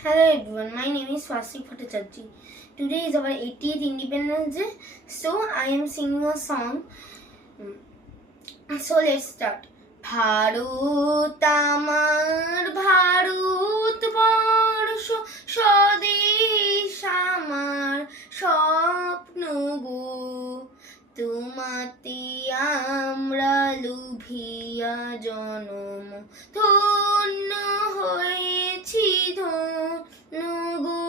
Hello everyone, my name is Swastik Bhattacharjee. Today is our 80th Independence Day, so I am singing a song. So let's start. Bharat আমার ভারতবর্ষ স্বদেশ আমার স্বপ্ন গো, তোমাতে আমরা লুভিয়া জনম ধন্য হয়েছি ধন্য গো।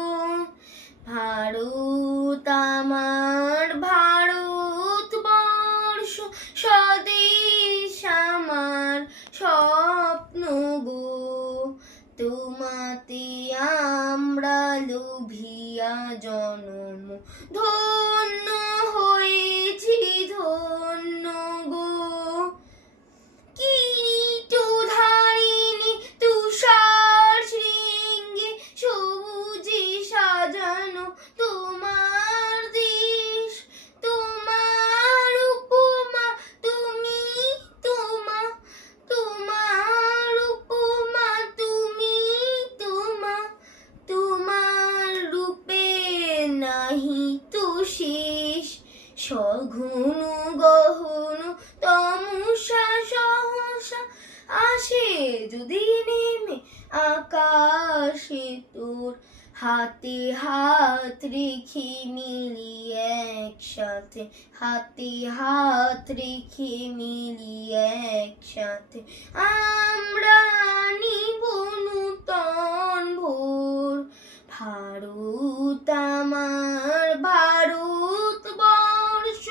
ভারত আমার ভারতবর্ষ স্বদেশ আমার স্বপ্ন গো, তোমাতে আমরা লুভিয়া জনম ধন্য হয়েছি ধন্য গো। কিরীটধারিণী তুষার শৃঙ্গে সবুজে সাজানো তোমার দেশ, তোমার উপমা তুমি তোমার উপমা তুমি তোমার রূপে নাহি তো শেষ। সঘন গহন তমসা সহসা আসে যদি নেমে আকাশে তোর, হাতে হাত রেখে মিলি একসাথে, হাতে হাত রেখে মিলি একসাথে আমরা নিব নূতন ভোর। ভারত আমার ভারতবর্ষ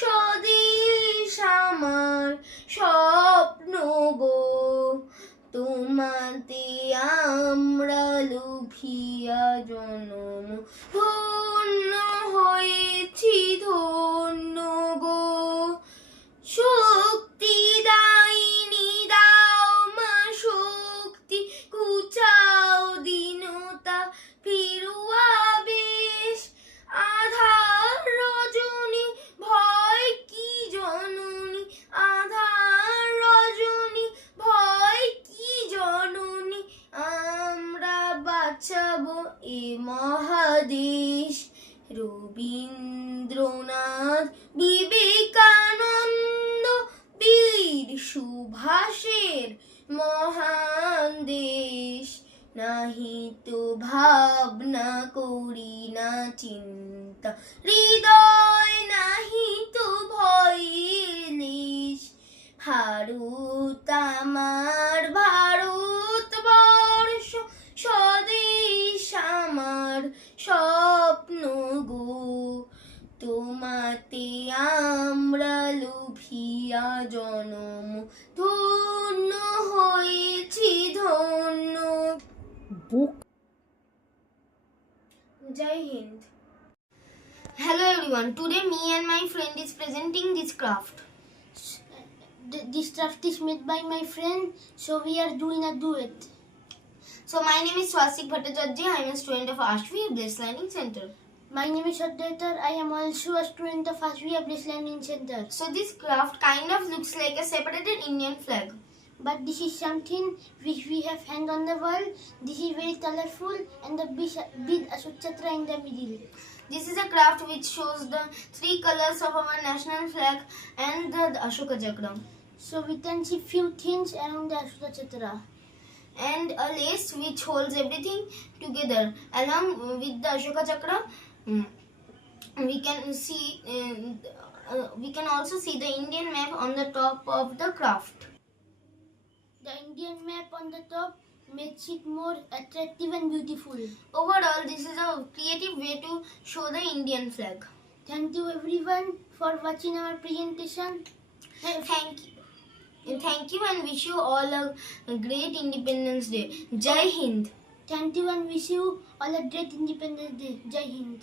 স্বদেশ আমার স্বপ্ন গো, তোমাতে আমরা লুভিয়া জনম ধন্য হয়েছি ধন্য গো। শক্তি দায়িনী দাও মা শক্তি, ঘুচাও দীনতা ফিরুয়া বেশ। আধার রজনী ভয় কি জননী, আধার রজনী ভয় কি জননী, আমরা বাঁচাবো এ মহাদেশ। রবীন্দ্রনাথ বিবেকানন্দ বীর সুভাষের মহান দেশ, নাহি তো ভাবনা করি না চিন্তা, হৃদয় নাহি তো ভয়ের লেশ। ভারত আমার ভারতবর্ষ স্বদেশ আমার স্বপ্ন গো, তোমাতে আমরা লুভিয়া জনম ধন্য হয়েছি ধন্য। Jai Hind. Hello everyone, today me and my friend is presenting this craft. This craft is made by my friend, so we are doing a duet. So my name is Swastik Bhattacharjee. I am a student of Ashviya Bliss Learning Center. My name is Advaita. I am also a student of Ashviya Bliss Learning Center. So this craft kind of looks like a separated Indian flag. But this is something which we have hanged on the wall. This is very colorful and the big Ashok Chakra in the middle. This is a craft which shows the three colors of our national flag and the Ashoka Chakra. So we can see few things around the Ashoka Chakra. And a lace which holds everything together. Along with the Ashoka Chakra, we can also see the Indian map on the top of the craft. The Indian map on the top makes it more attractive and beautiful. Overall, this is a creative way to show the Indian flag. Thank you everyone for watching our presentation. Thank you and wish you all a great Independence Day. Jai Hind. Thank you and wish you all a great Independence Day. Jai Hind.